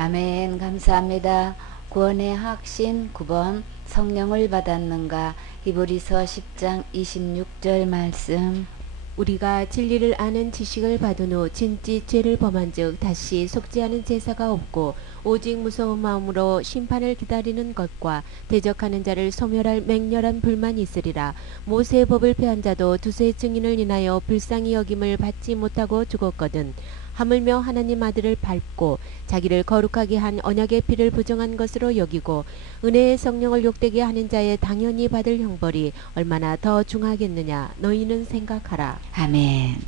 아멘. 감사합니다. 구원의 확신 9번 성령을 받았는가. 히브리서 10장 26절 말씀. 우리가 진리를 아는 지식을 받은 후 진지 죄를 범한즉 다시 속지 않은 제사가 없고 오직 무서운 마음으로 심판을 기다리는 것과 대적하는 자를 소멸할 맹렬한 불만이 있으리라. 모세의 법을 폐한 자도 두세 증인을 인하여 불쌍히 여김을 받지 못하고 죽었거든. 하물며 하나님 아들을 밟고 자기를 거룩하게 한 언약의 피를 부정한 것으로 여기고 은혜의 성령을 욕되게 하는 자의 당연히 받을 형벌이 얼마나 더 중하겠느냐 너희는 생각하라. 아멘.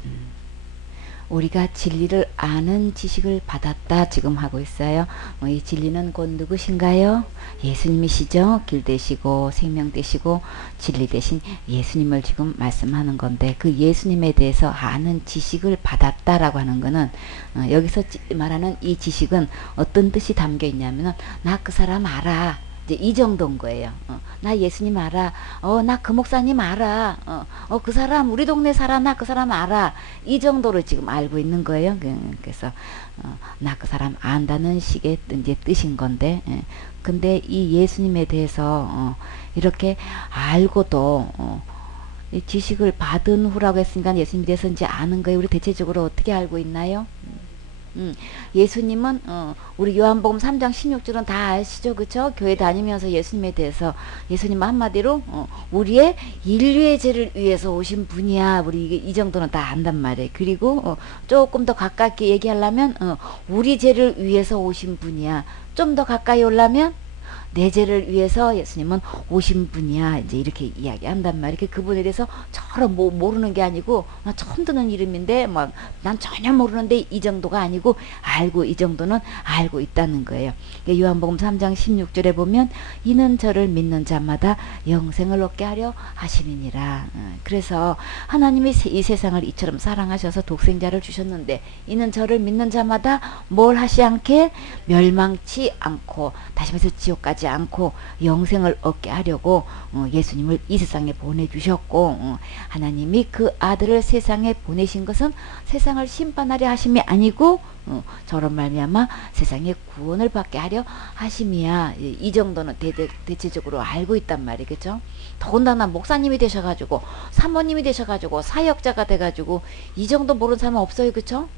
우리가 진리를 아는 지식을 받았다 지금 하고 있어요. 이 진리는 곧 누구신가요? 예수님이시죠. 길 되시고 생명 되시고 진리 되신 예수님을 지금 말씀하는 건데, 그 예수님에 대해서 아는 지식을 받았다라고 하는 거는 여기서 말하는 이 지식은 어떤 뜻이 담겨 있냐면은 나 그 사람 알아, 이 정도인 거예요. 나 예수님 알아. 나 그 목사님 알아. 그 사람 우리 동네 살아. 나 그 사람 알아. 이 정도로 지금 알고 있는 거예요. 그래서 나 그 사람 안다는 식의 이제 뜻인 건데, 근데 이 예수님에 대해서 이렇게 알고도 이 지식을 받은 후라고 했으니까 예수님에 대해서 이제 아는 거예요. 우리 대체적으로 어떻게 알고 있나요? 예수님은 우리 요한복음 3장 16절은 다 아시죠, 그쵸? 교회 다니면서 예수님에 대해서 예수님 한마디로 우리의 인류의 죄를 위해서 오신 분이야. 우리 이 정도는 다 안단 말이에요. 그리고 조금 더 가깝게 얘기하려면 우리 죄를 위해서 오신 분이야. 좀 더 가까이 오려면 내 죄를 위해서 예수님은 오신 분이야. 이제 이렇게 이야기한단 말이에요. 그분에 대해서 전혀 모르는 게 아니고, 나 처음 듣는 이름인데 막 난 전혀 모르는데 이 정도가 아니고 알고, 이 정도는 알고 있다는 거예요. 요한복음 3장 16절에 보면 이는 저를 믿는 자마다 영생을 얻게 하려 하심이니라. 그래서 하나님이 이 세상을 이처럼 사랑하셔서 독생자를 주셨는데, 이는 저를 믿는 자마다 뭘 하시 않게 멸망치 않고, 다시 말해서 지옥까지 않고 영생을 얻게 하려고 예수님을 이 세상에 보내주셨고, 하나님이 그 아들을 세상에 보내신 것은 세상을 심판하려 하심이 아니고 저런 말미암아 세상에 구원을 받게 하려 하심이야. 이 정도는 대체적으로 알고 있단 말이겠죠. 더군다나 목사님이 되셔가지고 사모님이 되셔가지고 사역자가 돼가지고 이 정도 모르는 사람은 없어요, 그쵸?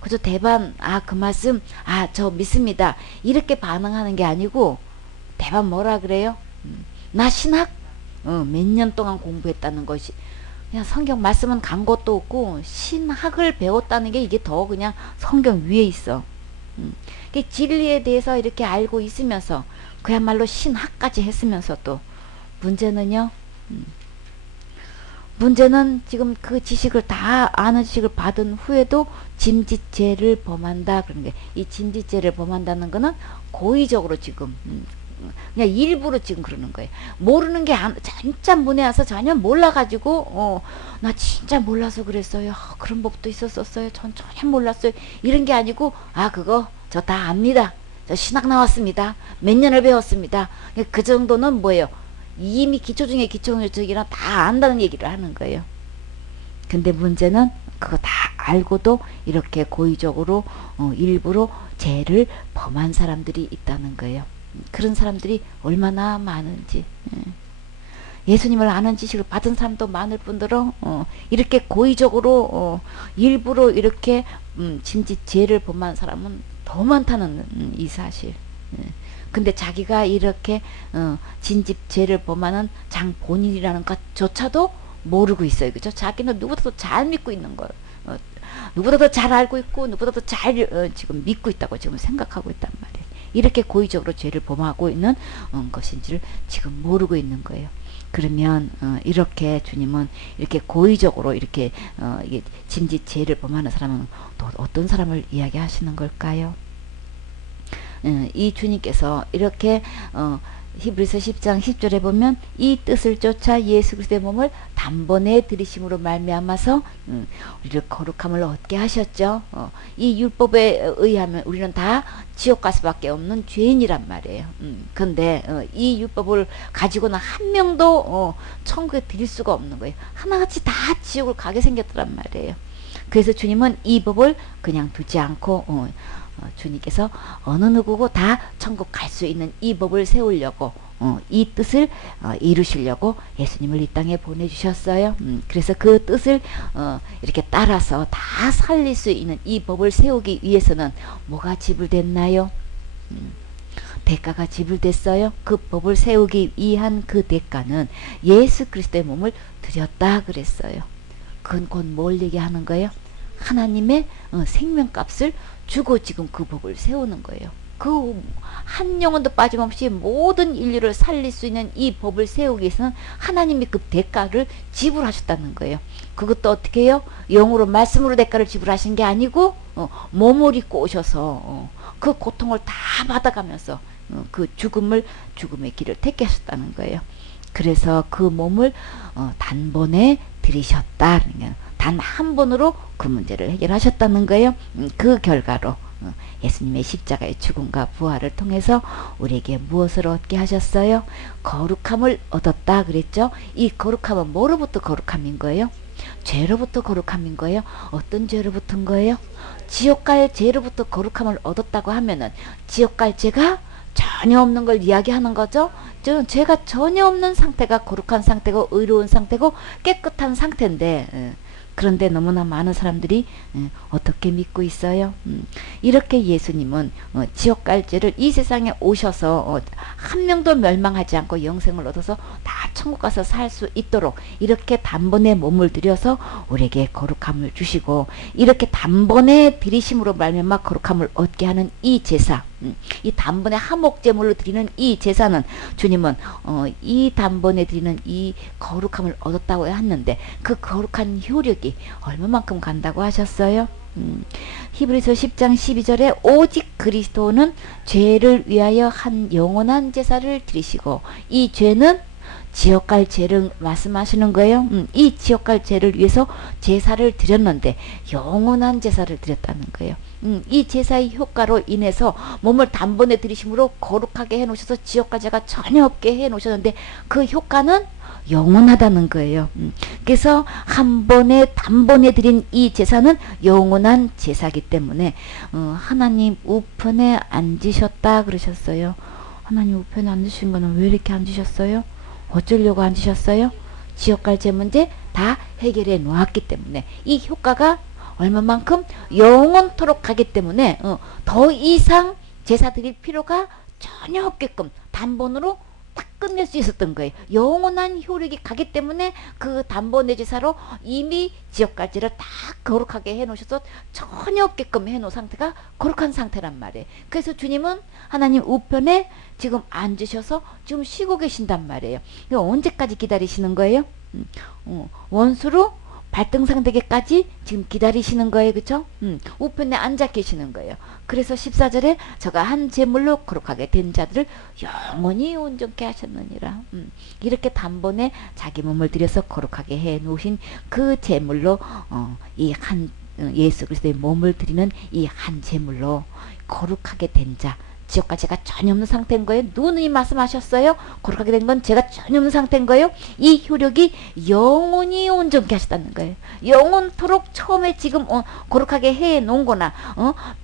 그저 대반 그 말씀 저 믿습니다 이렇게 반응하는 게 아니고, 대반 뭐라 그래요? 나 신학 몇 년 동안 공부했다는 것이, 그냥 성경 말씀은 간 것도 없고 신학을 배웠다는 게 이게 더 그냥 성경 위에 있어. 진리에 대해서 이렇게 알고 있으면서 그야말로 신학까지 했으면서 또 문제는요, 문제는 지금 그 지식을 다 아는 지식을 받은 후에도 짐짓죄를 범한다. 그런 게, 이 짐짓죄를 범한다는 거는 고의적으로 지금 그냥 일부러 지금 그러는 거예요. 모르는 게 진짜 문에 와서 전혀 몰라가지고 나 진짜 몰라서 그랬어요. 그런 법도 있었었어요. 전 전혀 몰랐어요. 이런 게 아니고 그거 저 다 압니다. 저 신학 나왔습니다. 몇 년을 배웠습니다. 그 정도는 뭐예요? 이미 기초 중에 기초적이라 다 안다는 얘기를 하는 거예요. 근데 문제는 그거 다 알고도 이렇게 고의적으로 일부러 죄를 범한 사람들이 있다는 거예요. 그런 사람들이 얼마나 많은지. 예수님을 아는 지식을 받은 사람도 많을 뿐더러 이렇게 고의적으로 일부러 이렇게 짐짓 죄를 범한 사람은 더 많다는 이 사실. 근데 자기가 이렇게 진집 죄를 범하는 장 본인이라는 것조차도 모르고 있어요, 그죠? 자기는 누구보다도 잘 믿고 있는 걸, 누구보다도 잘 알고 있고 누구보다도 잘 지금 믿고 있다고 지금 생각하고 있단 말이에요. 이렇게 고의적으로 죄를 범하고 있는 것인지를 지금 모르고 있는 거예요. 그러면 이렇게 주님은 이렇게 고의적으로 이렇게 이게 짐짓 죄를 범하는 사람은 또 어떤 사람을 이야기하시는 걸까요? 이 주님께서 이렇게 히브리서 10장 10절에 보면 이 뜻을 쫓아 예수 그리스도의 몸을 단번에 들이심으로 말미암아서 우리를 거룩함을 얻게 하셨죠. 이 율법에 의하면 우리는 다 지옥 갈 수밖에 없는 죄인이란 말이에요. 근데 이 율법을 가지고는 한 명도 천국에 드릴 수가 없는 거예요. 하나같이 다 지옥을 가게 생겼더란 말이에요. 그래서 주님은 이 법을 그냥 두지 않고 주님께서 어느 누구고 다 천국 갈 수 있는 이 법을 세우려고 이 뜻을 이루시려고 예수님을 이 땅에 보내주셨어요. 그래서 그 뜻을 이렇게 따라서 다 살릴 수 있는 이 법을 세우기 위해서는 뭐가 지불됐나요? 대가가 지불됐어요. 그 법을 세우기 위한 그 대가는 예수 그리스도의 몸을 드렸다 그랬어요. 그건 곧 뭘 얘기하는 거예요? 하나님의 생명값을 주고 지금 그 법을 세우는 거예요. 그 한 영혼도 빠짐없이 모든 인류를 살릴 수 있는 이 법을 세우기 위해서는 하나님이 그 대가를 지불하셨다는 거예요. 그것도 어떻게 해요? 영으로 말씀으로 대가를 지불하신 게 아니고 몸을 입고 오셔서 그 고통을 다 받아가면서 그 죽음의 길을 택하셨다는 거예요. 그래서 그 몸을 단번에 들이셨다. 단 한 번으로 그 문제를 해결하셨다는 거예요. 그 결과로 예수님의 십자가의 죽음과 부활을 통해서 우리에게 무엇을 얻게 하셨어요? 거룩함을 얻었다 그랬죠. 이 거룩함은 뭐로부터 거룩함인 거예요? 죄로부터 거룩함인 거예요. 어떤 죄로부터인 거예요? 지옥 갈 죄로부터 거룩함을 얻었다고 하면은 지옥 갈 죄가 전혀 없는 걸 이야기하는 거죠. 죄가 전혀 없는 상태가 거룩한 상태고 의로운 상태고 깨끗한 상태인데 그런데 너무나 많은 사람들이 어떻게 믿고 있어요? 이렇게 예수님은 지옥 갈 죄를 이 세상에 오셔서 한 명도 멸망하지 않고 영생을 얻어서 다 천국 가서 살 수 있도록 이렇게 단번에 몸을 들여서 우리에게 거룩함을 주시고 이렇게 단번에 들이심으로 말미암아 거룩함을 얻게 하는 이 제사, 이 단번에 화목제물로 드리는 이 제사는 주님은 이 단번에 드리는 이 거룩함을 얻었다고 했는데 그 거룩한 효력이 얼마만큼 간다고 하셨어요? 히브리서 10장 12절에 오직 그리스도는 죄를 위하여 한 영원한 제사를 드리시고 이 죄는 지옥 갈 죄를 말씀하시는 거예요. 이 지옥 갈 죄를 위해서 제사를 드렸는데 영원한 제사를 드렸다는 거예요. 이 제사의 효과로 인해서 몸을 단번에 들이심으로 거룩하게 해놓으셔서 지옥 갈 죄가 전혀 없게 해놓으셨는데 그 효과는 영원하다는 거예요. 그래서 한 번에 단번에 드린 이 제사는 영원한 제사기 때문에 하나님 우편에 앉으셨다 그러셨어요. 하나님 우편에 앉으신 거는 왜 이렇게 앉으셨어요? 어쩌려고 앉으셨어요? 지옥 갈 죄 문제 다 해결해 놓았기 때문에 이 효과가 얼마만큼 영원토록 가기 때문에 더 이상 제사 드릴 필요가 전혀 없게끔 단번으로 딱 끝낼 수 있었던 거예요. 영원한 효력이 가기 때문에 그 단번의 제사로 이미 지옥 갈 죄를 다 거룩하게 해놓으셔서 전혀 없게끔 해놓은 상태가 거룩한 상태란 말이에요. 그래서 주님은 하나님 우편에 지금 앉으셔서 지금 쉬고 계신단 말이에요. 이거 언제까지 기다리시는 거예요? 원수로 발등상되기까지 지금 기다리시는 거예요. 그쵸? 우편에 앉아 계시는 거예요. 그래서 14절에 저가 한 제물로 거룩하게 된 자들을 영원히 온전케 하셨느니라. 이렇게 단번에 자기 몸을 들여서 거룩하게 해 놓으신 그 제물로 이 한 예수 그리스도의 몸을 드리는 이 한 제물로 거룩하게 된 자, 지옥과 죄가 전혀 없는 상태인 거예요. 누누이 말씀하셨어요. 거룩하게 된 건 죄가 전혀 없는 상태인 거예요. 이 효력이 영원히 온전케 하셨다는 거예요. 영원토록 처음에 지금 거룩하게 해놓은 거나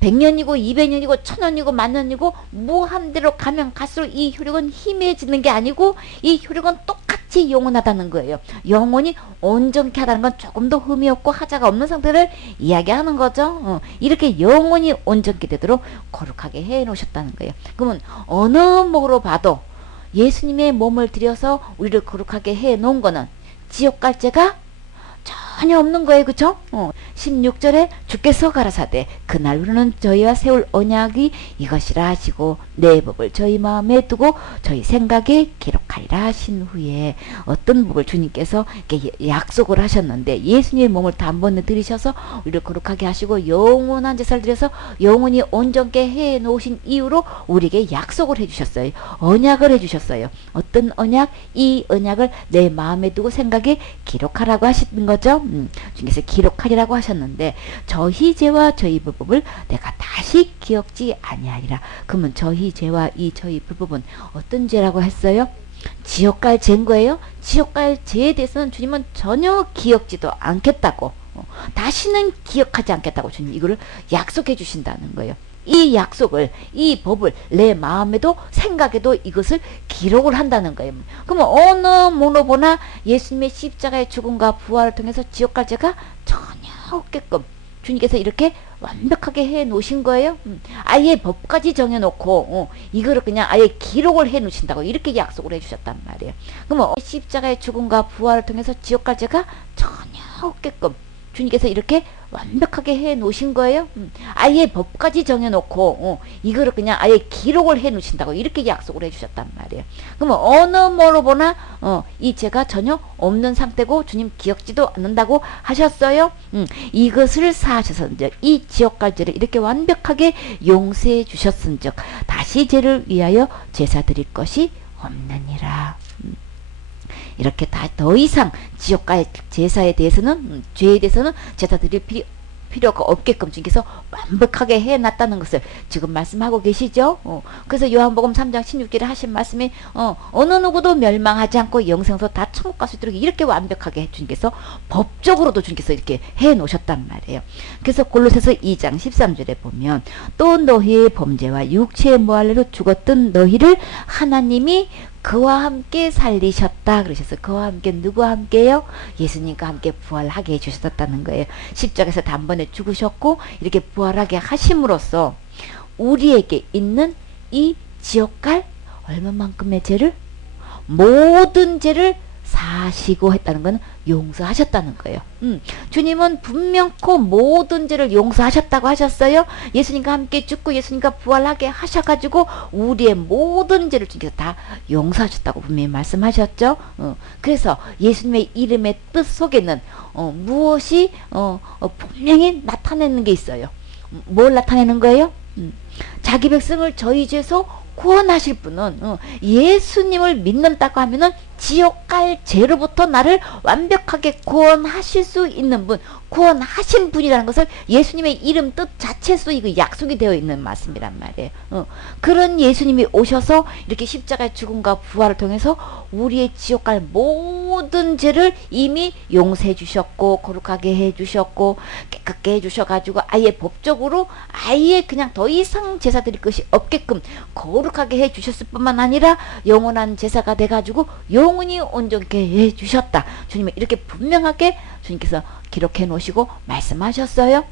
100년이고 200년이고 1000년이고 만년이고 무한대로 가면 갈수록 이 효력은 희미해지는 게 아니고 이 효력은 똑같이 영원하다는 거예요. 영원히 온전케 하다는 건 조금 더 흠이 없고 하자가 없는 상태를 이야기하는 거죠. 이렇게 영원히 온전케 되도록 거룩하게 해놓으셨다는 거예요. 그러면 어느 뭐로 봐도 예수님의 몸을 들여서 우리를 거룩하게 해놓은 거는 지옥 갈 죄가 전혀 없는 거예요. 그쵸? 16절에 주께서 가라사대 그날 우리는 저희와 세울 언약이 이것이라 하시고 내 법을 저희 마음에 두고 저희 생각에 기록하리라 하신 후에 어떤 법을 주님께서 이렇게 약속을 하셨는데 예수님의 몸을 단번에 들이셔서 우리를 거룩하게 하시고 영원한 제사를 드려서 영원히 온전케 해 놓으신 이유로 우리에게 약속을 해주셨어요. 언약을 해주셨어요. 어떤 언약? 이 언약을 내 마음에 두고 생각에 기록하라고 하시는 거죠. 주님께서 기록하리라고 하셨는데 저희 죄와 저희 불법을 내가 다시 기억지 아니하리라. 그러면 저희 죄와 이 저희 불법은 어떤 죄라고 했어요? 지옥 갈 죄인 거예요. 지옥 갈 죄에 대해서는 주님은 전혀 기억지도 않겠다고 다시는 기억하지 않겠다고 주님 이거를 약속해 주신다는 거예요. 이 약속을, 이 법을 내 마음에도 생각에도 이것을 기록을 한다는 거예요. 그러면 어느 모로 보나 예수님의 십자가의 죽음과 부활을 통해서 지옥 갈 죄가 전혀 없게끔 주님께서 이렇게 완벽하게 해 놓으신 거예요. 아예 법까지 정해놓고 이거를 그냥 아예 기록을 해 놓으신다고 이렇게 약속을 해주셨단 말이에요. 그러면 십자가의 죽음과 부활을 통해서 지옥 갈 죄가 전혀 없게끔 주님께서 이렇게 완벽하게 해 놓으신 거예요. 아예 법까지 정해놓고 이거를 그냥 아예 기록을 해 놓으신다고 이렇게 약속을 해주셨단 말이에요. 그러면 어느 뭐로 보나 이 죄가 전혀 없는 상태고 주님 기억지도 않는다고 하셨어요. 이것을 사하셔서인즉 이 지옥 갈 죄를 이렇게 완벽하게 용서해 주셨은즉 다시 죄를 위하여 제사 드릴 것이 없느니라. 이렇게 더 이상 지옥가의 제사에 대해서는 죄에 대해서는 제사 드릴 필요가 없게끔 주님께서 완벽하게 해놨다는 것을 지금 말씀하고 계시죠. 그래서 요한복음 3장 16절에 하신 말씀이 어느 누구도 멸망하지 않고 영생서 다 천국 갈 수 있도록 이렇게 완벽하게 주님께서 법적으로도 주님께서 이렇게 해놓으셨단 말이에요. 그래서 골로새서 2장 13절에 보면 또 너희의 범죄와 육체의 모할례로 죽었던 너희를 하나님이 그와 함께 살리셨다 그러셨어요. 그와 함께 누구와 함께요? 예수님과 함께 부활하게 해주셨다는 거예요. 십자가에서 단번에 죽으셨고 이렇게 부활하게 하심으로써 우리에게 있는 이 지옥갈 얼마만큼의 죄를 모든 죄를 사시고 했다는 건 용서하셨다는 거예요. 주님은 분명코 모든 죄를 용서하셨다고 하셨어요. 예수님과 함께 죽고 예수님과 부활하게 하셔가지고 우리의 모든 죄를 주님께서 다 용서하셨다고 분명히 말씀하셨죠. 그래서 예수님의 이름의 뜻 속에는 무엇이 분명히 나타내는 게 있어요. 뭘 나타내는 거예요? 자기 백성을 저희 죄에서 구원하실 분은 예수님을 믿는다고 하면은 지옥 갈 죄로부터 나를 완벽하게 구원하실 수 있는 분, 구원하신 분이라는 것을 예수님의 이름 뜻 자체에서 이거 약속이 되어 있는 말씀이란 말이에요. 그런 예수님이 오셔서 이렇게 십자가의 죽음과 부활을 통해서 우리의 지옥 갈 모든 죄를 이미 용서해 주셨고 거룩하게 해 주셨고 깨끗게 해 주셔가지고 아예 법적으로 아예 그냥 더 이상 제사 드릴 것이 없게끔 거룩하게 해 주셨을 뿐만 아니라 영원한 제사가 돼가지고 영원히 온전케 해 주셨다. 주님이 이렇게 분명하게 주님께서 기록해 놓으시고 말씀하셨어요.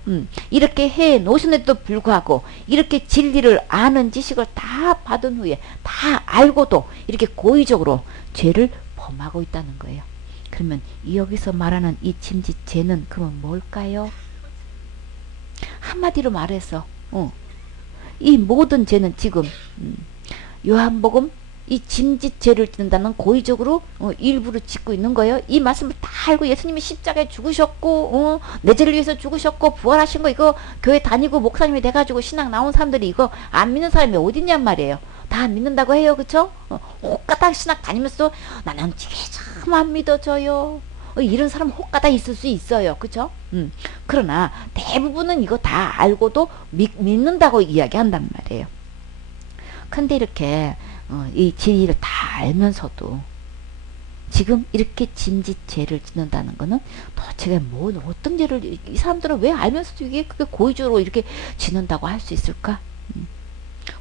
이렇게 해 놓으셨는데도 불구하고 이렇게 진리를 아는 지식을 다 받은 후에 다 알고도 이렇게 고의적으로 죄를 범하고 있다는 거예요. 그러면 여기서 말하는 이 짐짓죄는 그러면 뭘까요? 한마디로 말해서 이 모든 죄는 지금 요한복음 이 짐짓죄를 짓는다는 고의적으로 일부러 짓고 있는 거예요. 이 말씀을 다 알고 예수님이 십자가에 죽으셨고 내 죄를 위해서 죽으셨고 부활하신 거 이거 교회 다니고 목사님이 돼가지고 신앙 나온 사람들이 이거 안 믿는 사람이 어딨냔 말이에요. 다 믿는다고 해요. 그쵸? 혹가닥 신학 다니면서 나는 이게 참 안 믿어져요. 이런 사람 혹가닥 있을 수 있어요. 그쵸? 그러나 대부분은 이거 다 알고도 믿는다고 이야기한단 말이에요. 근데 이렇게 이 진리를 다 알면서도 지금 이렇게 짐짓죄를 짓는다는 거는 도대체 어떤 죄를 이 사람들은 왜 알면서도 이게 그게 고의적으로 이렇게 짓는다고 할 수 있을까?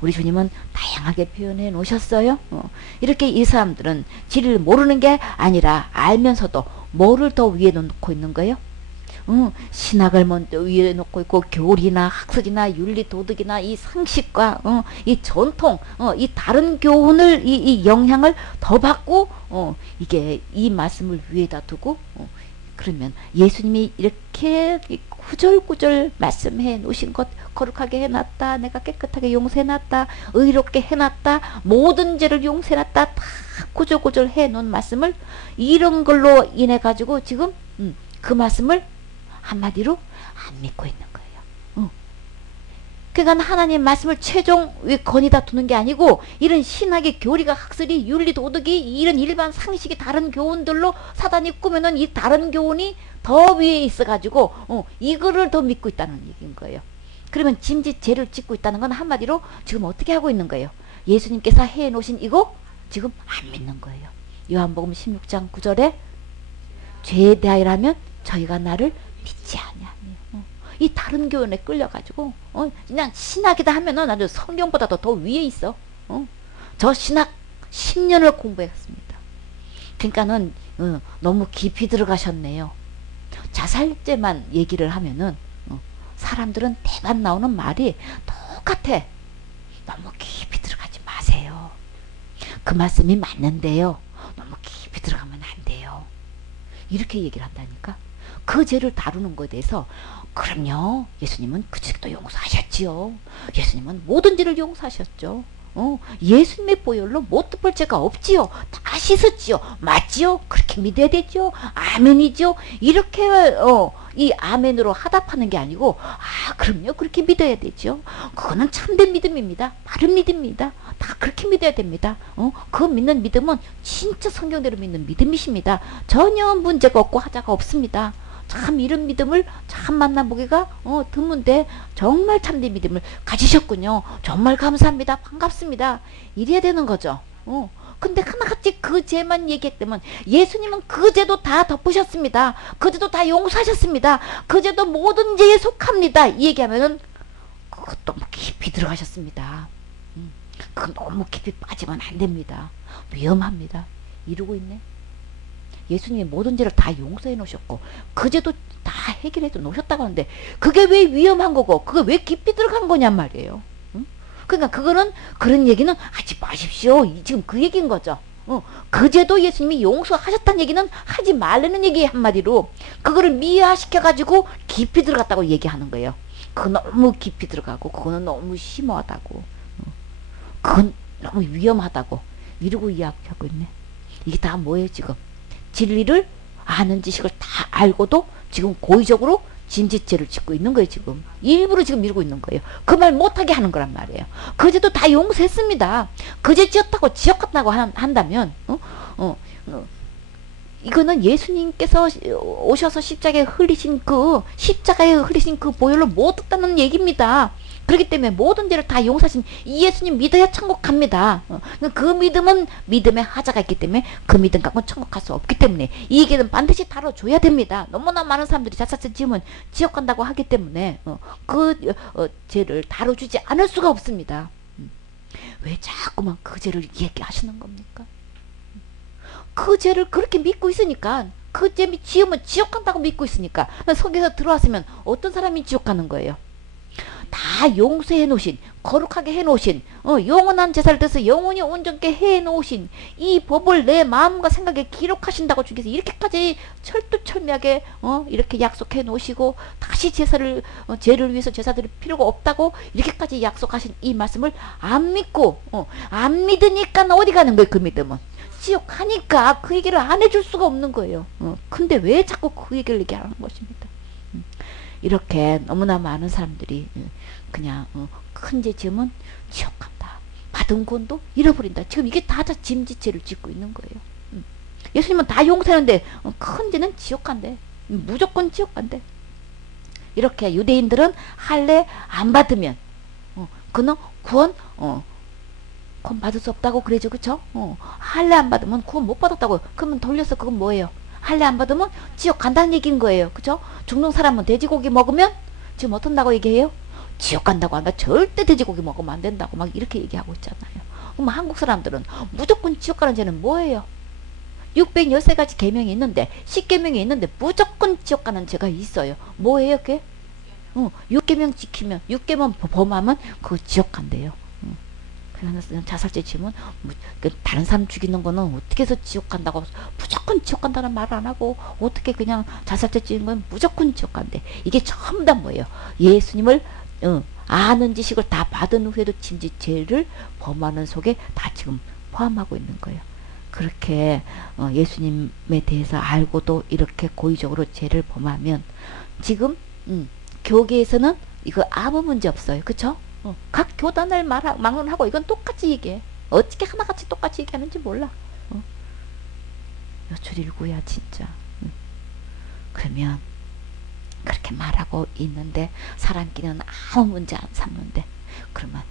우리 주님은 다양하게 표현해 놓으셨어요. 이렇게 이 사람들은 진리를 모르는 게 아니라 알면서도 뭐를 더 위에 놓고 있는 거예요? 신학을 먼저 위에 놓고 있고 교리나 학설이나 윤리 도덕이나 이 상식과 이 전통 이 다른 교훈을 이 영향을 더 받고 이게 이 말씀을 위에다 두고 그러면 예수님이 이렇게 구절구절 말씀해 놓으신 것 거룩하게 해놨다 내가 깨끗하게 용서해놨다 의롭게 해놨다 모든 죄를 용서해놨다 다 구절구절 해놓은 말씀을 이런 걸로 인해 가지고 지금 그 말씀을 한마디로 안 믿고 있는 거예요. 그러니까 하나님 말씀을 최종 건의다 두는 게 아니고 이런 신학의 교리가 학설이 윤리 도덕이 이런 일반 상식이 다른 교훈들로 사단이 꾸며놓은 이 다른 교훈이 더 위에 있어가지고 이거를 더 믿고 있다는 얘기인 거예요. 그러면 짐짓죄를 짓고 있다는 건 한마디로 지금 어떻게 하고 있는 거예요? 예수님께서 해놓으신 이거 지금 안 믿는 거예요. 요한복음 16장 9절에 죄에 대하여라면 저희가 나를 믿지 아니하며 이 다른 교원에 끌려가지고 그냥 신학이다 하면은 아주 성경보다도 더 위에 있어. 저 신학 10년을 공부했습니다. 그러니까는 너무 깊이 들어가셨네요. 자살제만 얘기를 하면은 사람들은 대만 나오는 말이 똑같아. 너무 깊이 들어가지 마세요. 그 말씀이 맞는데요. 너무 깊이 들어가면 안 돼요. 이렇게 얘기를 한다니까. 그 죄를 다루는 것에 대해서 그럼요. 예수님은 그 죄도 용서하셨지요. 예수님은 모든 죄를 용서하셨죠. 예수님의 보혈로 못 덮을 죄가 없지요. 다 씻었지요. 맞지요? 그렇게 믿어야 되죠. 아멘이죠. 이렇게 이 아멘으로 하답하는 게 아니고 그럼요. 그렇게 믿어야 되죠. 그거는 참된 믿음입니다. 바른 믿음입니다. 다 그렇게 믿어야 됩니다. 그 믿는 믿음은 진짜 성경대로 믿는 믿음이십니다. 전혀 문제가 없고 하자가 없습니다. 참 이런 믿음을 참 만나보기가 드문데 정말 참된 믿음을 가지셨군요. 정말 감사합니다. 반갑습니다. 이래야 되는 거죠. 근데 하나같이 그 죄만 얘기했다면 예수님은 그 죄도 다 덮으셨습니다. 그 죄도 다 용서하셨습니다. 그 죄도 모든 죄에 속합니다. 이 얘기하면은 그거 너무 깊이 들어가셨습니다. 그건 너무 깊이 빠지면 안 됩니다. 위험합니다. 이러고 있네. 예수님이 모든 죄를 다 용서해 놓으셨고 그 죄도 다 해결해 놓으셨다고 하는데 그게 왜 위험한 거고 그게 왜 깊이 들어간 거냔 말이에요. 그러니까 그거는 그런 얘기는 하지 마십시오. 지금 그 얘기인 거죠. 그 죄도 예수님이 용서하셨다는 얘기는 하지 말라는 얘기 한마디로 그거를 미화시켜가지고 깊이 들어갔다고 얘기하는 거예요. 그거 너무 깊이 들어가고 그거는 너무 심오하다고 그건 너무 위험하다고 이러고 이야기하고 있네. 이게 다 뭐예요 지금. 진리를 아는 지식을 다 알고도 지금 고의적으로 짐짓죄를 짓고 있는 거예요. 지금 일부러 지금 밀고 있는 거예요. 그 말 못하게 하는 거란 말이에요. 그제도 다 용서했습니다. 그제 지었다고 지었다고 한다면 이거는 예수님께서 오셔서 십자가에 흘리신 그 보혈로 못 듣다는 얘기입니다. 그렇기 때문에 모든 죄를 다 용서하신 이 예수님 믿어야 천국 갑니다. 그 믿음은 믿음의 하자가 있기 때문에 그 믿음 갖고는 천국 갈 수 없기 때문에 이 얘기는 반드시 다뤄줘야 됩니다. 너무나 많은 사람들이 자살죄 지으면 지옥 간다고 하기 때문에 죄를 다뤄주지 않을 수가 없습니다. 왜 자꾸만 그 죄를 얘기하시는 겁니까? 그 죄를 그렇게 믿고 있으니까 그 죄 지으면 지옥 간다고 믿고 있으니까 속에서 들어왔으면 어떤 사람이 지옥 가는 거예요? 다 용서해 놓으신 거룩하게 해 놓으신 영원한 제사를 드려서 영원히 온전케 해 놓으신 이 법을 내 마음과 생각에 기록하신다고 주께서 이렇게까지 철두철미하게 이렇게 약속해 놓으시고 다시 죄를 위해서 제사 드릴 필요가 없다고 이렇게까지 약속하신 이 말씀을 안 믿고 안 믿으니까 어디 가는 거예요? 그 믿음은 지옥 가니까 그 얘기를 안 해줄 수가 없는 거예요. 근데 왜 자꾸 그 얘기를 얘기하는 것입니다. 이렇게 너무나 많은 사람들이 그냥 큰 죄 지으면 지옥 간다. 받은 구원도 잃어버린다. 지금 이게 다 짐짓죄를 짓고 있는 거예요. 예수님은 다 용서하는데 큰 죄는 지옥 간대. 무조건 지옥 간대. 이렇게 유대인들은 할례 안 받으면 그는 구원 받을 수 없다고 그러죠. 그쵸? 할례 안 받으면 구원 못 받았다고. 그러면 돌려서 그건 뭐예요? 할례 안 받으면 지옥 간다는 얘기인 거예요. 그죠? 죽는 사람은 돼지고기 먹으면 지금 어떤다고 얘기해요? 지옥 간다고 한다. 절대 돼지고기 먹으면 안 된다고 막 이렇게 얘기하고 있잖아요. 그럼 한국 사람들은 무조건 지옥 가는 죄는 뭐예요? 613가지 계명이 있는데 10계명이 있는데 무조건 지옥 가는 죄가 있어요. 뭐예요 그게? 6계명 지키면 6계명 범하면 그거 지옥 간대요. 자살죄 지으면 다른 사람 죽이는 거는 어떻게 해서 지옥 간다고 무조건 지옥 간다는 말을 안 하고 어떻게 그냥 자살죄 지은 건 무조건 지옥 간대. 이게 전부 다 뭐예요? 예수님을 아는 지식을 다 받은 후에도 짐짓죄를 범하는 속에 다 지금 포함하고 있는 거예요. 그렇게 예수님에 대해서 알고도 이렇게 고의적으로 죄를 범하면 지금 교계에서는 이거 아무 문제 없어요. 그쵸? 각 교단을 막론하고 이건 똑같이 얘기해. 어떻게 하나같이 똑같이 얘기하는지 몰라. 요출일구야 진짜. 그러면 그렇게 말하고 있는데 사람끼리는 아무 문제 안 삼는데 그러면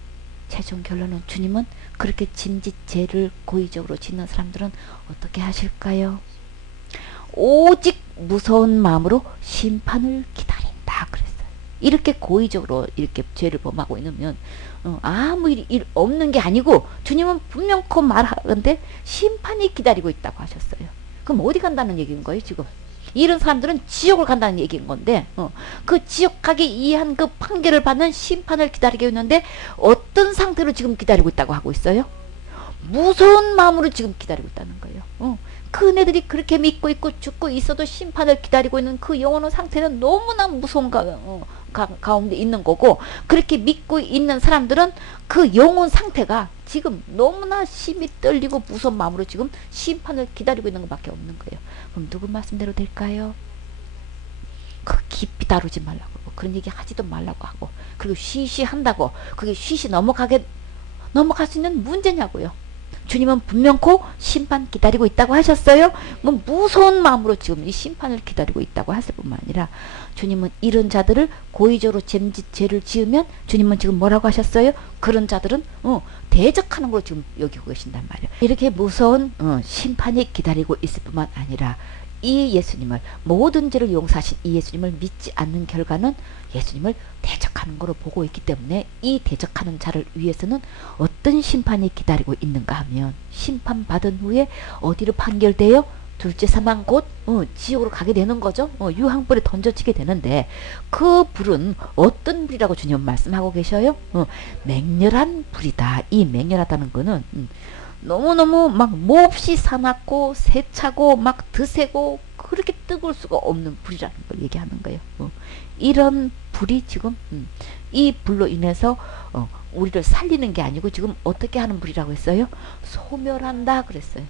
최종 결론은 주님은 그렇게 짐짓죄를 고의적으로 짓는 사람들은 어떻게 하실까요? 오직 무서운 마음으로 심판을 기다린다 그랬어요. 이렇게 고의적으로 이렇게 죄를 범하고 있으면 아무 일 없는 게 아니고 주님은 분명코 말하는데 심판이 기다리고 있다고 하셨어요. 그럼 어디 간다는 얘기인 거예요 지금? 이런 사람들은 지옥을 간다는 얘기인 건데 그 지옥 가기 이한 그 판결을 받는 심판을 기다리고 있는데 어떤 상태로 지금 기다리고 있다고 하고 있어요? 무서운 마음으로 지금 기다리고 있다는 거예요. 그 은혜들이 그렇게 믿고 있고 죽고 있어도 심판을 기다리고 있는 그 영혼의 상태는 너무나 무서운 가운데 있는 거고, 그렇게 믿고 있는 사람들은 그 영혼 상태가 지금 너무나 심히 떨리고 무서운 마음으로 지금 심판을 기다리고 있는 것밖에 없는 거예요. 그럼 누구 말씀대로 될까요? 그 깊이 다루지 말라고 하고, 그런 얘기 하지도 말라고 하고, 그리고 쉬쉬한다고 그게 쉬쉬 넘어갈 수 있는 문제냐고요. 주님은 분명코 심판 기다리고 있다고 하셨어요. 뭐 무서운 마음으로 지금 이 심판을 기다리고 있다고 하실 뿐만 아니라, 주님은 이런 자들을 고의적으로 죄를 지으면 주님은 지금 뭐라고 하셨어요? 그런 자들은 대적하는 걸로 지금 여기고 계신단 말이에요. 이렇게 무서운 심판이 기다리고 있을 뿐만 아니라, 이 예수님을, 모든 죄를 용서하신 이 예수님을 믿지 않는 결과는 예수님을 대적하는 거로 보고 있기 때문에, 이 대적하는 자를 위해서는 어떤 심판이 기다리고 있는가 하면, 심판받은 후에 어디로 판결돼요? 둘째 사망, 곧 지옥으로 가게 되는 거죠. 유황불에 던져지게 되는데, 그 불은 어떤 불이라고 주님은 말씀하고 계셔요? 맹렬한 불이다. 이 맹렬하다는 거는 너무너무 막 몹시 사납고 세차고 막 드세고 그렇게 뜨거울 수가 없는 불이라는 걸 얘기하는 거예요. 이런 불이 지금 이 불로 인해서 우리를 살리는 게 아니고 지금 어떻게 하는 불이라고 했어요? 소멸한다 그랬어요.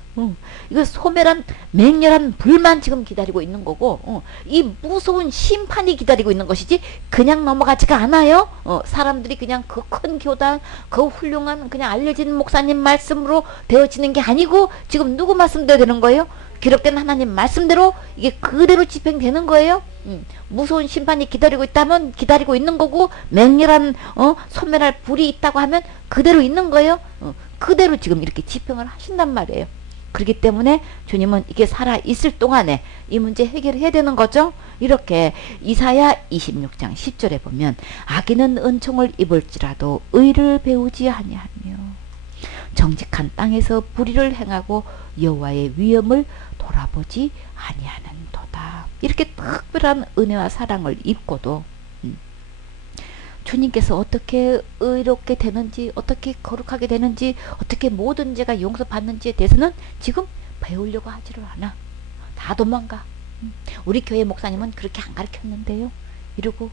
이거 소멸한 맹렬한 불만 지금 기다리고 있는 거고, 이 무서운 심판이 기다리고 있는 것이지 그냥 넘어가지가 않아요. 사람들이 그냥 그 큰 교단, 그 훌륭한 그냥 알려진 목사님 말씀으로 되어지는 게 아니고, 지금 누구 말씀대로 되는 거예요? 기록된 하나님 말씀대로 이게 그대로 집행되는 거예요. 무서운 심판이 기다리고 있다면 기다리고 있는 거고, 맹렬한 소멸할 불이 있다고 하면 그대로 있는 거예요. 그대로 지금 이렇게 집행을 하신단 말이에요. 그렇기 때문에 주님은 이게 살아있을 동안에 이 문제 해결해야 되는 거죠. 이렇게 이사야 26장 10절에 보면, 악인은 은총을 입을지라도 의를 배우지 아니하며 정직한 땅에서 불의를 행하고 여호와의 위엄을 돌아보지 아니하는도다. 이렇게 특별한 은혜와 사랑을 입고도 주님께서 어떻게 의롭게 되는지, 어떻게 거룩하게 되는지, 어떻게 모든 죄가 용서받는지에 대해서는 지금 배우려고 하지를 않아. 다 도망가. 우리 교회 목사님은 그렇게 안 가르쳤는데요. 이러고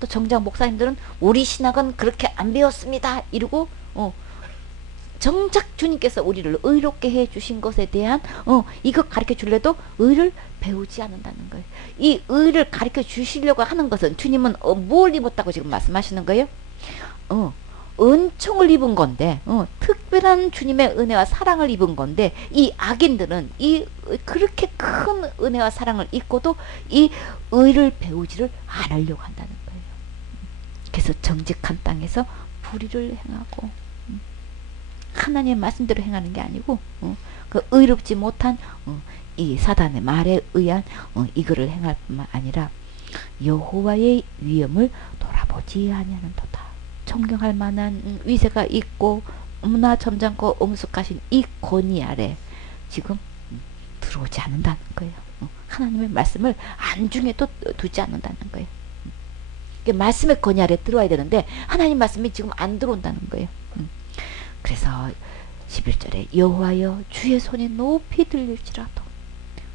또 정작 목사님들은 우리 신학은 그렇게 안 배웠습니다. 이러고 정작 주님께서 우리를 의롭게 해주신 것에 대한 이거 가르쳐 줄래도 의를 배우지 않는다는 거예요. 이 의를 가르쳐 주시려고 하는 것은, 주님은 뭘 입었다고 지금 말씀하시는 거예요? 은총을 입은 건데, 특별한 주님의 은혜와 사랑을 입은 건데, 이 악인들은 이 그렇게 큰 은혜와 사랑을 입고도 이 의를 배우지를 않으려고 한다는 거예요. 그래서 정직한 땅에서 불의를 행하고, 하나님의 말씀대로 행하는 게 아니고 그 의롭지 못한 이 사단의 말에 의한 이거를 행할 뿐만 아니라 여호와의 위엄을 돌아보지 아니하는도다. 존경할 만한 위세가 있고 너무나 점잖고 엄숙하신 이 권위 아래 지금 들어오지 않는다는 거예요. 하나님의 말씀을 안중에 또 두지 않는다는 거예요. 말씀의 권위 아래 들어와야 되는데 하나님 말씀이 지금 안 들어온다는 거예요. 그래서 11절에 여호와여 주의 손이 높이 들릴지라도.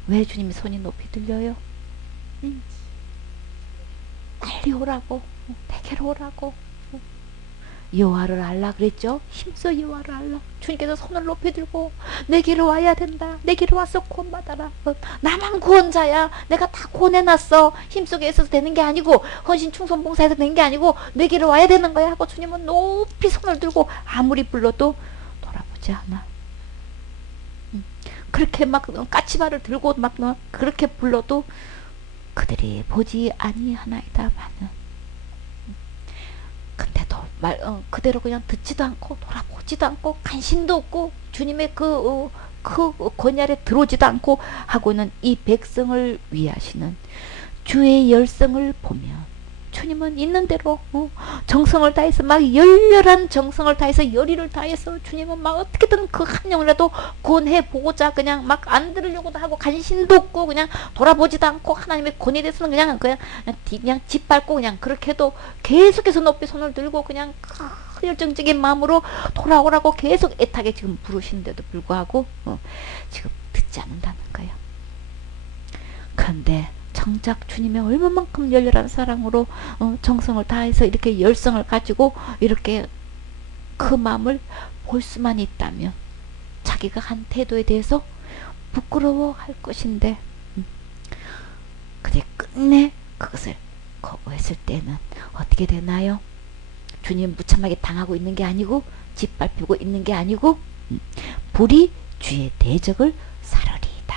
왜 주님이 손이 높이 들려요? 빨리 오라고, 내게로 오라고. 여호와를 알라 그랬죠. 힘써 여호와를 알라. 주님께서 손을 높이 들고 내게로 와야 된다. 내게로 와서 구원받아라. 나만 구원자야. 내가 다 구원해놨어. 힘쓰게 있어서 되는 게 아니고, 헌신 충성 봉사해서 되는 게 아니고, 내게로 와야 되는 거야 하고 주님은 높이 손을 들고 아무리 불러도 돌아보지 않아. 그렇게 막 까치발을 들고 막 그렇게 불러도 그들이 보지 아니하나이다 마는. 근데도 그대로 그냥 듣지도 않고 돌아보지도 않고 관심도 없고 주님의 그 권위 아래 들어오지도 않고 하고는 이 백성을 위하시는 주의 열성을 보면 주님은 있는 대로 정성을 다해서 막 열렬한 정성을 다해서 열의를 다해서 주님은 막 어떻게든 그 한 영이라도 구원해 보고자 그냥 막 안 들으려고도 하고 간신도 없고 그냥 돌아보지도 않고 하나님의 권위에 대해서는 그냥 짓밟고 그냥 그렇게 해도 계속해서 높이 손을 들고 그냥 열정적인 마음으로 돌아오라고 계속 애타게 지금 부르시는데도 불구하고 지금 듣지 않는다는 거예요. 그런데 정작 주님의 얼마만큼 열렬한 사랑으로 정성을 다해서 이렇게 열성을 가지고 이렇게 그 마음을 볼 수만 있다면 자기가 한 태도에 대해서 부끄러워할 것인데 근데 끝내 그것을 거부했을 때는 어떻게 되나요? 주님 무참하게 당하고 있는 게 아니고 짓밟히고 있는 게 아니고 불이 주의 대적을 사르리이다.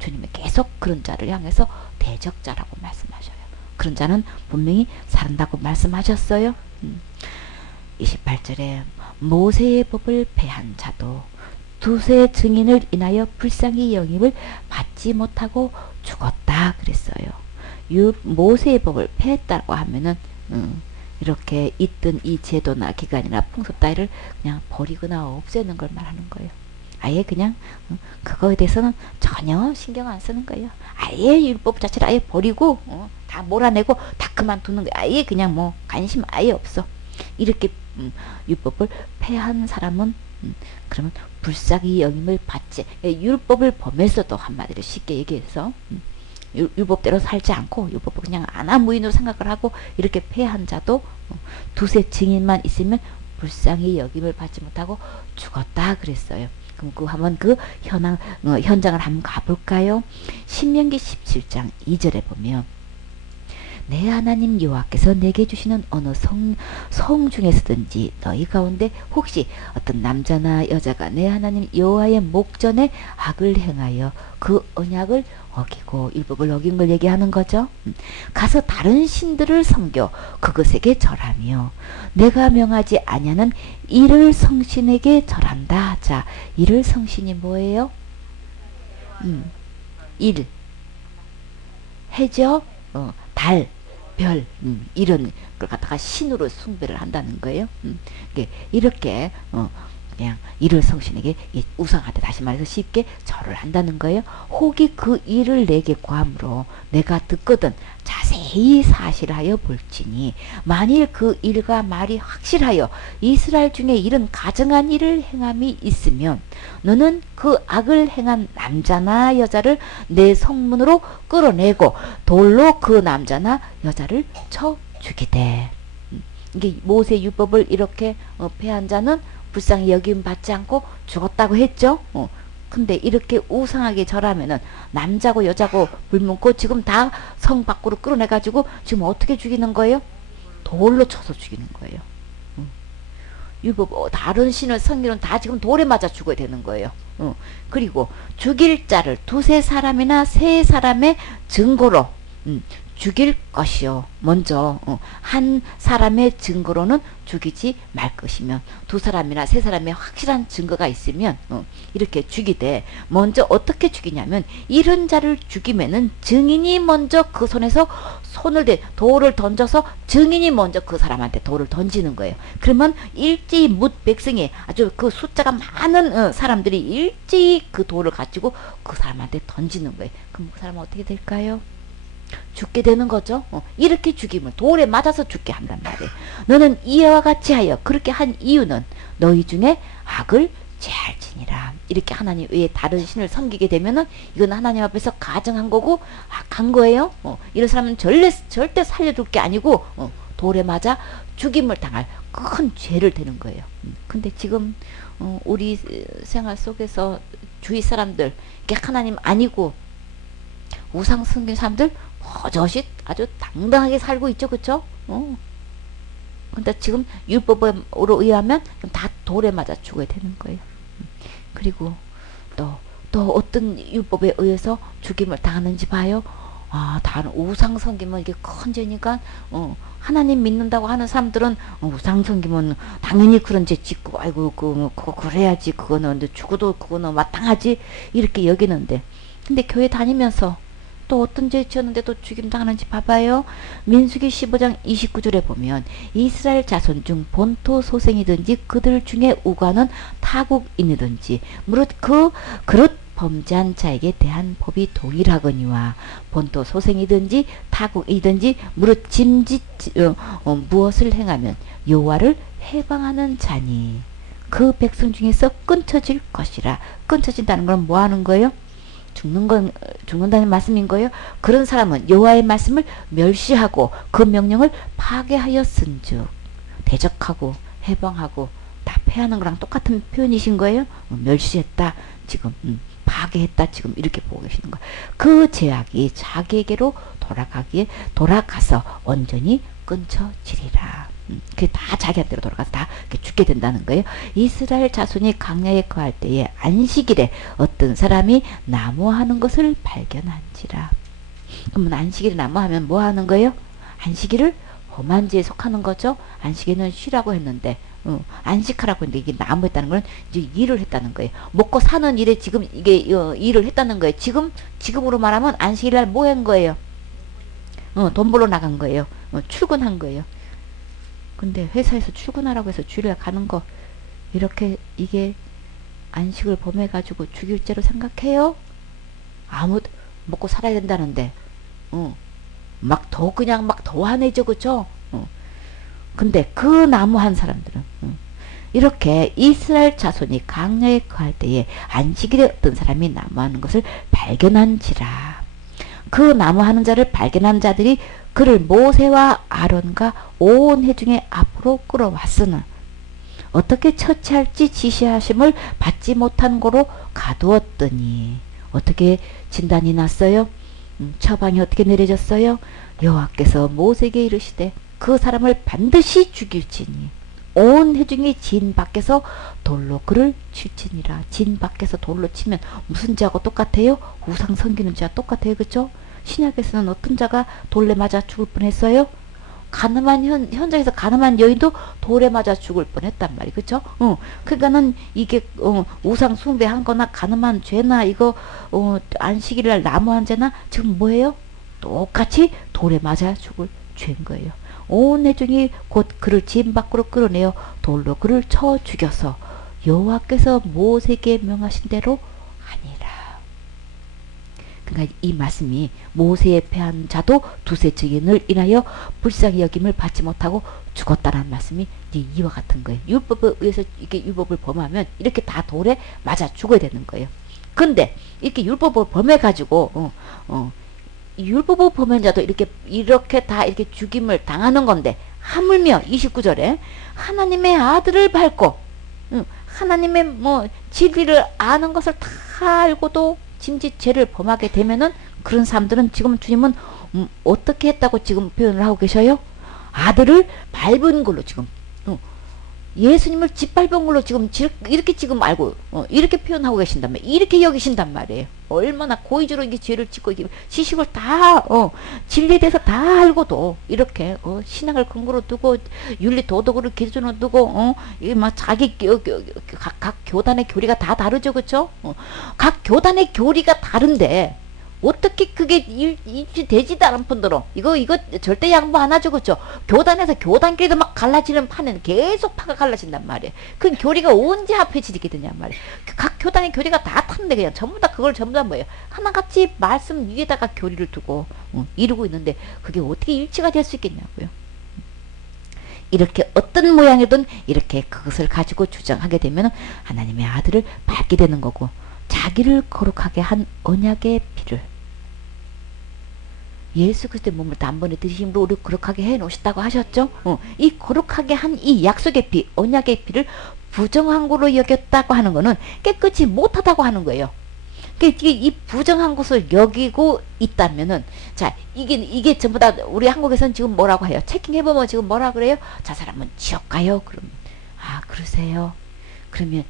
주님은 계속 그런 자를 향해서 대적자라고 말씀하셔요. 그런 자는 분명히 사른다고 말씀하셨어요. 28절에 모세의 법을 폐한 자도 두세 증인을 인하여 불쌍히 영임을 받지 못하고 죽었다 그랬어요. 모세의 법을 폐했다고 하면은 이렇게 있던 이 제도나 기간이나 풍습 따위를 그냥 버리거나 없애는 걸 말하는 거예요. 아예 그냥 그거에 대해서는 전혀 신경 안 쓰는 거예요. 아예 율법 자체를 아예 버리고 다 몰아내고 다 그만두는 거예요. 아예 그냥 뭐 관심 아예 없어. 이렇게 율법을 폐한 사람은 그러면 불쌍히 여김을 받지. 율법을 범해서도 한마디로 쉽게 얘기해서 율법대로 살지 않고 율법을 그냥 아나무인으로 생각을 하고 이렇게 폐한 자도 두세 증인만 있으면 불쌍히 여김을 받지 못하고 죽었다 그랬어요. 그럼 한번 그 현장을 한번 가볼까요? 신명기 17장 2절에 보면 내 하나님 여호와께서 내게 주시는 어느 성 중에서든지 너희 가운데 혹시 어떤 남자나 여자가 내 하나님 여호와의 목전에 악을 행하여 그 언약을 어기고 율법을 어긴 걸 얘기하는 거죠. 가서 다른 신들을 섬겨 그것에게 절하며 내가 명하지 아니하는 이를 성신에게 절한다. 자, 이를 성신이 뭐예요? 일, 해죠? 달, 별, 이런 걸 갖다가 신으로 숭배를 한다는 거예요. 이렇게 그냥 이를 성신에게 우상한테 다시 말해서 쉽게 절을 한다는 거예요. 혹이 그 일을 내게 구함으로 내가 듣거든 자세히 사실하여 볼지니 만일 그 일과 말이 확실하여 이스라엘 중에 이런 가정한 일을 행함이 있으면 너는 그 악을 행한 남자나 여자를 내 성문으로 끌어내고 돌로 그 남자나 여자를 쳐 죽이되. 이게 모세 율법을 이렇게 폐한 자는 불쌍히 여김 받지 않고 죽었다고 했죠. 근데 이렇게 우상하게 절하면은 남자고 여자고 불문고 지금 다 성 밖으로 끌어내가지고 지금 어떻게 죽이는 거예요? 돌로 쳐서 죽이는 거예요. 율법 다른 신을 섬기는 다 지금 돌에 맞아 죽어야 되는 거예요. 그리고 죽일 자를 두세 사람이나 세 사람의 증거로 죽일 것이요. 먼저 한 사람의 증거로는 죽이지 말 것이면 두 사람이나 세 사람의 확실한 증거가 있으면 이렇게 죽이되 먼저 어떻게 죽이냐면 이런 자를 죽이면은 증인이 먼저 그 손에서 손을 돌을 던져서 증인이 먼저 그 사람한테 돌을 던지는 거예요. 그러면 일제히 뭇 백성이 아주 그 숫자가 많은 사람들이 일제히 그 돌을 가지고 그 사람한테 던지는 거예요. 그럼 그 사람은 어떻게 될까요? 죽게 되는 거죠. 이렇게 죽이면 돌에 맞아서 죽게 한단 말이에요. 너는 이와 같이 하여 그렇게 한 이유는 너희 중에 악을 제할지니라. 이렇게 하나님 외에 다른 신을 섬기게 되면은 이건 하나님 앞에서 가정한 거고 악한 거예요. 이런 사람은 절대 살려둘 게 아니고 돌에 맞아 죽임을 당할 큰 죄를 되는 거예요. 근데 지금 우리 생활 속에서 주위 사람들 이게 하나님 아니고 우상 섬기는 사람들 버젓이 아주 당당하게 살고 있죠. 그쵸? 근데 지금 율법으로 의하면 다 돌에 맞아 죽어야 되는 거예요. 그리고 또 어떤 율법에 의해서 죽임을 당하는지 봐요. 다른 우상 섬기면 이게 큰 죄니까 하나님 믿는다고 하는 사람들은 우상 섬기면 당연히 그런 죄 짓고 아이고 그거 그래야지 그거는 근데 죽어도 그거는 마땅하지 이렇게 여기는데 근데 교회 다니면서 또 어떤 죄 지었는데 또 죽임 당하는지 봐봐요. 민수기 15장 29절에 보면 이스라엘 자손 중 본토 소생이든지 그들 중에 우과는 타국인이든지 무릇 그릇 범죄한 자에게 대한 법이 동일하거니와 본토 소생이든지 타국이든지 무릇 무엇을 행하면 여호와를 해방하는 자니 그 백성 중에서 끊쳐질 것이라. 끊쳐진다는 건 뭐 하는 거예요? 죽는다는 말씀인 거예요. 그런 사람은 여호와의 말씀을 멸시하고 그 명령을 파괴하였은즉 대적하고 해방하고 다 패하는 거랑 똑같은 표현이신 거예요. 멸시했다 지금 파괴했다 지금 이렇게 보고 계시는 거예요. 그 죄악이 자기에게로 돌아가서 온전히 끊쳐지리라. 그게 다 자기한테로 돌아가서 다 죽게 된다는 거예요. 이스라엘 자손이 광야에 거할 때에 안식일에 어떤 사람이 나무하는 것을 발견한지라. 그러면 안식일에 나무하면 뭐 하는 거예요? 안식일을 험한 죄에 속하는 거죠. 안식일은 쉬라고 했는데 안식하라고 했는데 이게 나무했다는 건 이제 일을 했다는 거예요. 먹고 사는 일에 지금 이게 일을 했다는 거예요. 지금으로 말하면 안식일날 뭐 한 거예요? 돈 벌러 나간 거예요. 출근한 거예요. 근데 회사에서 출근하라고 해서 주일에 가는 거 이렇게 이게 안식을 범해가지고 죽일 죄로 생각해요? 먹고 살아야 된다는데 막 더 화내죠. 그쵸? 근데 그 나무한 사람들은 이렇게 이스라엘 자손이 광야에 거할 때에 안식일에 어떤 사람이 나무하는 것을 발견한지라. 그 나무하는 자를 발견한 자들이 그를 모세와 아론과 온 회중의 앞으로 끌어왔으나 어떻게 처치할지 지시하심을 받지 못한 고로 가두었더니 어떻게 진단이 났어요? 처방이 어떻게 내려졌어요? 여호와께서 모세에게 이르시되 그 사람을 반드시 죽일지니 온 회중이 진 밖에서 돌로 그를 칠지니라. 진 밖에서 돌로 치면 무슨 자하고 똑같아요? 우상 섬기는 자와 똑같아요. 그죠? 신약에서는 어떤 자가 돌에 맞아 죽을 뻔했어요? 현장에서 가늠한 여인도 돌에 맞아 죽을 뻔했단 말이에요. 그쵸? 그러니까는 이게 우상 숭배한 거나 가늠한 죄나 이거 안식일날 나무한 죄나 지금 뭐예요? 똑같이 돌에 맞아 죽을 죄인 거예요. 온 회중이 곧 그를 진 밖으로 끌어내어 돌로 그를 쳐 죽여서 여호와께서 모세에게 명하신 대로 하니라. 그러니까 이 말씀이 모세에 패한 자도 두세 증인을 인하여 불쌍히 여김을 받지 못하고 죽었다라는 말씀이 이제 이와 같은 거예요. 율법에 의해서 이렇게 율법을 범하면 이렇게 다 돌에 맞아 죽어야 되는 거예요. 근데 이렇게 율법을 범해가지고 율법을 범한 자도 이렇게 다 이렇게 죽임을 당하는 건데 하물며 29절에 하나님의 아들을 밟고 하나님의 진리를 아는 것을 다 알고도 짐짓 죄를 범하게 되면은 그런 사람들은 지금 주님은 어떻게 했다고 지금 표현을 하고 계셔요? 아들을 밟은 걸로 지금 예수님을 짓밟은 걸로 지금 이렇게 지금 알고 이렇게 표현하고 계신단 말이에요. 이렇게 여기신단 말이에요. 얼마나 고의적으로 이게 죄를 짓고 이게 지식을 다 진리에 대해서 다 알고도 이렇게 신앙을 근거로 두고 윤리 도덕을 기준으로 두고 이게 막 자기 각 교단의 교리가 다 다르죠. 그쵸? 각 교단의 교리가 다른데 어떻게 그게 일치되지도 않은 분들은 이거 절대 양보 안 하죠. 그쵸? 교단에서 교단끼리도 막 갈라지는 판은 계속 파가 갈라진단 말이에요. 그 교리가 언제 합해지게 되냐 말이에요. 각 교단의 교리가 다 탔는데 그냥 전부 다 뭐예요? 하나같이 말씀 위에다가 교리를 두고 이루고 있는데 그게 어떻게 일치가 될 수 있겠냐고요. 이렇게 어떤 모양이든 이렇게 그것을 가지고 주장하게 되면 하나님의 아들을 밟게 되는 거고 자기를 거룩하게 한 언약의 피를 예수 그리스도의 몸을 단번에 드리심으로 우리 거룩하게 해 놓으셨다고 하셨죠? 이 거룩하게 한 이 약속의 피, 언약의 피를 부정한 거로 여겼다고 하는 거는 깨끗이 못하다고 하는 거예요. 그러니까 이 부정한 것을 여기고 있다면은 자 이게 전부 다 우리 한국에서는 지금 뭐라고 해요? 체킹해보면 지금 뭐라 그래요? 저 사람은 지옥 가요. 그러면 그러세요? 그러면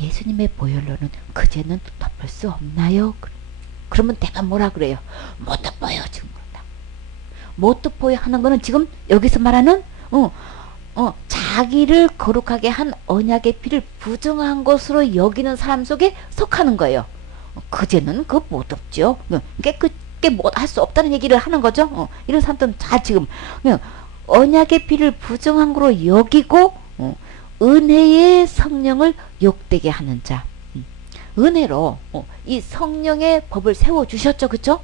예수님의 보혈로는 그 죄는 덮을 수 없나요? 그러면 내가 뭐라 그래요? 못 덮어요. 지금 그런다. 못 덮어요 하는 거는 지금 여기서 말하는 자기를 거룩하게 한 언약의 피를 부정한 것으로 여기는 사람 속에 속하는 거예요. 그제는 그 못 없죠. 깨끗게 못 할 수 없다는 얘기를 하는 거죠. 이런 사람들은 다 지금 그냥 언약의 피를 부정한 거로 여기고 은혜의 성령을 욕되게 하는 자. 은혜로 이 성령의 법을 세워주셨죠. 그쵸?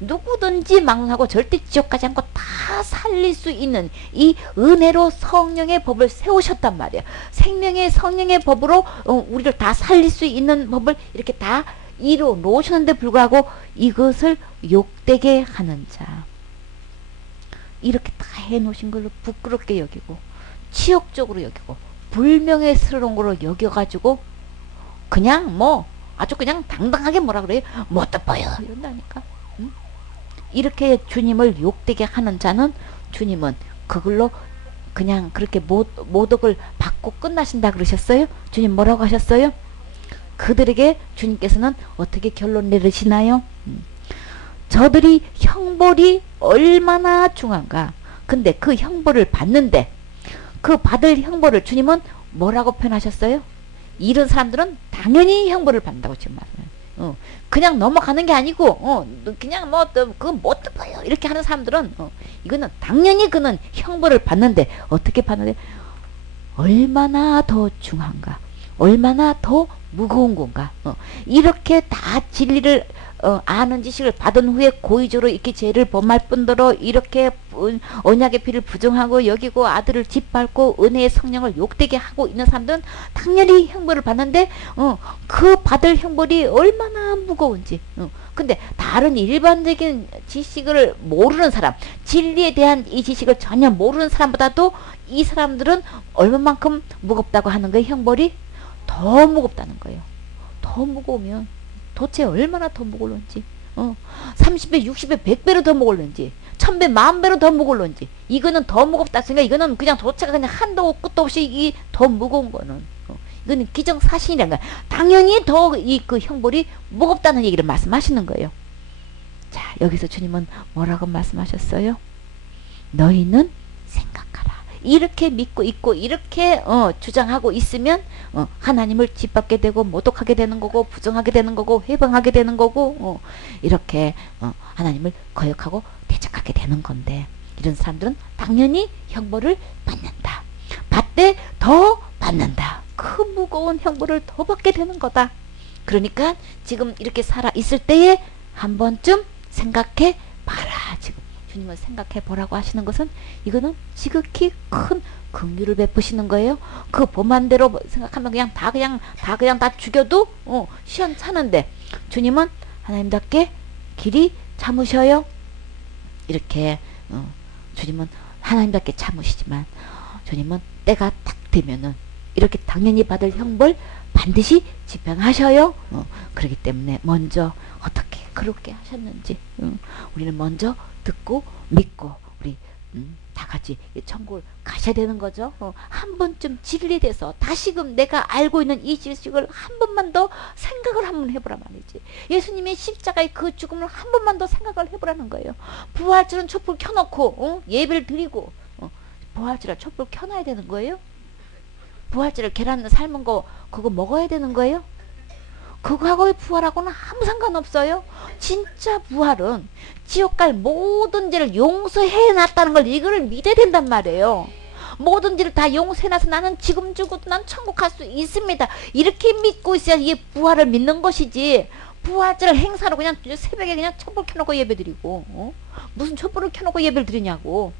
누구든지 막론하고 절대 지옥 가지 않고 다 살릴 수 있는 이 은혜로 성령의 법을 세우셨단 말이에요. 생명의 성령의 법으로 우리를 다 살릴 수 있는 법을 이렇게 다 이루어 놓으셨는데 불구하고 이것을 욕되게 하는 자. 이렇게 다 해놓으신 걸로 부끄럽게 여기고 치욕적으로 여기고 불명예스러운 걸로 여겨가지고 그냥 뭐 아주 그냥 당당하게 뭐라 그래요? 못 덮어요 이런다니까. 이렇게 주님을 욕되게 하는 자는 주님은 그걸로 그냥 그렇게 모독을 받고 끝나신다 그러셨어요? 주님 뭐라고 하셨어요? 그들에게 주님께서는 어떻게 결론 내리시나요? 저들이 형벌이 얼마나 중한가. 근데 그 형벌을 받는데 그 받을 형벌을 주님은 뭐라고 표현하셨어요? 이런 사람들은 당연히 형벌을 받는다고 지금 말해요. 그냥 넘어가는 게 아니고 그냥 뭐 그거 못 듣어요 이렇게 하는 사람들은 이거는 당연히 그는 형벌을 받는데 어떻게 받는데 얼마나 더 중한가, 얼마나 더 무거운 건가. 이렇게 다 진리를 아는 지식을 받은 후에 고의적으로 이렇게 죄를 범할 뿐더러 이렇게 언약의 피를 부정하고 여기고 아들을 짓밟고 은혜의 성령을 욕되게 하고 있는 사람들은 당연히 형벌을 받는데 그 받을 형벌이 얼마나 무거운지. 근데 다른 일반적인 지식을 모르는 사람, 진리에 대한 이 지식을 전혀 모르는 사람보다도 이 사람들은 얼마만큼 무겁다고 하는 거예요. 형벌이 더 무겁다는 거예요. 더 무거우면 도대체 얼마나 더 무거울런지 30배, 60배, 100배로 더 무거울런지 1000배, 10,000배로 더 무거울런지 이거는 더 무겁다 생각. 이거는 그냥 도대체가 그냥 한도 끝도 없이 이 더 무거운 거는 이거는 기정사실이란 거야. 당연히 더 이 그 형벌이 무겁다는 얘기를 말씀하시는 거예요. 자, 여기서 주님은 뭐라고 말씀하셨어요? 너희는 생각하라. 이렇게 믿고 있고 이렇게 주장하고 있으면 하나님을 짓밟게 되고 모독하게 되는 거고 부정하게 되는 거고 회방하게 되는 거고 이렇게 하나님을 거역하고 대적하게 되는 건데 이런 사람들은 당연히 형벌을 받는다. 받되 더 받는다. 그 무거운 형벌을 더 받게 되는 거다. 그러니까 지금 이렇게 살아 있을 때에 한 번쯤 생각해 봐라. 지금 주님을 생각해 보라고 하시는 것은 이거는 지극히 큰 긍휼을 베푸시는 거예요. 그 범한대로 생각하면 그냥 다 죽여도 시원찮은데 주님은 하나님답게 길이 참으셔요. 이렇게 주님은 하나님답게 참으시지만 주님은 때가 딱 되면은 이렇게 당연히 받을 형벌 반드시 집행하셔요. 그렇기 때문에 먼저 어떻게 그렇게 하셨는지 우리는 먼저 듣고 믿고 우리 다 같이 천국을 가셔야 되는 거죠. 한 번쯤 진리돼서 다시금 내가 알고 있는 이 지식을 한 번만 더 생각을 한번 해보라 말이지. 예수님의 십자가의 그 죽음을 한 번만 더 생각을 해보라는 거예요. 부활절은 촛불 켜놓고 예배를 드리고 부활절에 촛불 켜놔야 되는 거예요. 부활절에 계란 삶은 거 그거 먹어야 되는 거예요. 그거하고의 부활하고는 아무 상관없어요. 진짜 부활은 지옥 갈 모든 죄를 용서해 놨다는 걸 이거를 믿어야 된단 말이에요. 모든 죄를 다 용서해 놔서 나는 지금 죽어도 난 천국 갈 수 있습니다. 이렇게 믿고 있어야 이게 부활을 믿는 것이지. 부활절 행사로 그냥 새벽에 그냥 촛불 켜놓고 예배드리고 무슨 촛불을 켜놓고 예배를 드리냐고.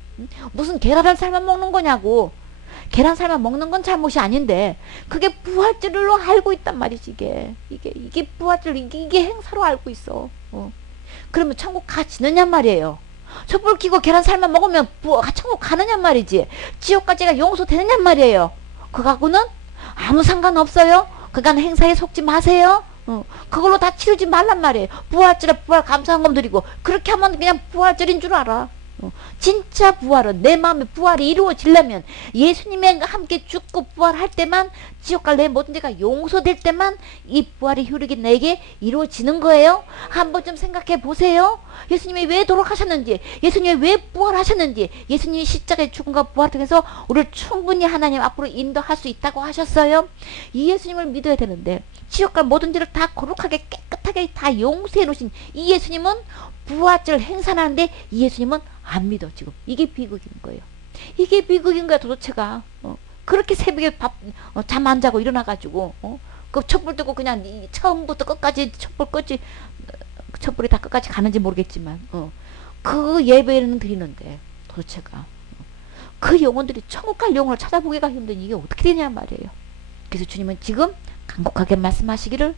무슨 계란을 삶아 먹는 거냐고. 계란 삶아 먹는 건 잘못이 아닌데 그게 부활절로 알고 있단 말이지. 이게 부활절 이게 행사로 알고 있어. 그러면 천국 가지느냐 말이에요. 촛불 켜고 계란 삶아 먹으면 천국 가느냐 말이지. 지옥까지가 용서되느냐 말이에요. 그거하고는 아무 상관없어요. 그간 행사에 속지 마세요. 그걸로 다 치르지 말란 말이에요. 부활절에 부활 감사한금 드리고 그렇게 하면 그냥 부활절인 줄 알아. 진짜 부활은 내 마음의 부활이 이루어지려면 예수님과 함께 죽고 부활할 때만 지옥 갈 내 모든 죄가 용서될 때만 이 부활의 효력이 내게 이루어지는 거예요. 한 번쯤 생각해 보세요. 예수님이 왜 돌아가셨는지, 예수님이 왜 부활하셨는지, 예수님이 십자가의 죽음과 부활을 통해서 우리를 충분히 하나님 앞으로 인도할 수 있다고 하셨어요. 이 예수님을 믿어야 되는데 지옥 갈 모든 죄를 다 거룩하게 깨끗하게 깨끗하게 다 용서해 놓으신 이 예수님은 부활절 행사하는데 이 예수님은 안 믿어 지금. 이게 비극인 거예요. 이게 비극인 거야 도대체가. 그렇게 새벽에 잠 안 자고 일어나가지고 그 촛불 뜨고 그냥 처음부터 끝까지 촛불이 다 끝까지 가는지 모르겠지만 그 예배는 드리는데 도대체가 그 영혼들이 천국 갈 영혼을 찾아보기가 힘든 이게 어떻게 되냐 말이에요. 그래서 주님은 지금 간곡하게 말씀하시기를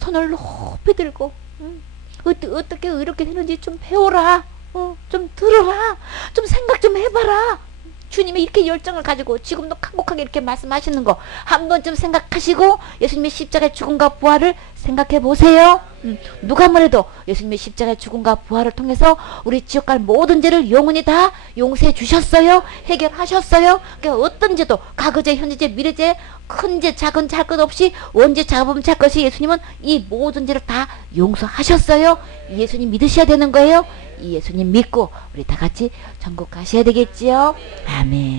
손을 높이 들고 어떻게 이렇게 되는지 좀 배워라. 좀 들어라. 좀 생각 좀 해봐라. 주님이 이렇게 열정을 가지고 지금도 간곡하게 이렇게 말씀하시는 거 한 번쯤 생각하시고 예수님의 십자가의 죽음과 부활을 생각해 보세요. 누가 뭐래도 예수님의 십자가의 죽음과 부활을 통해서 우리 지옥 갈 모든 죄를 영원히 다 용서해 주셨어요. 해결하셨어요. 그러니까 어떤 죄도 과거죄, 현재죄, 미래죄, 큰죄, 작은죄 할 것 없이 원죄, 자범죄 할 것이 예수님은 이 모든 죄를 다 용서하셨어요. 이 예수님 믿으셔야 되는 거예요. 이 예수님 믿고 우리 다 같이 천국 가셔야 되겠지요. 아멘.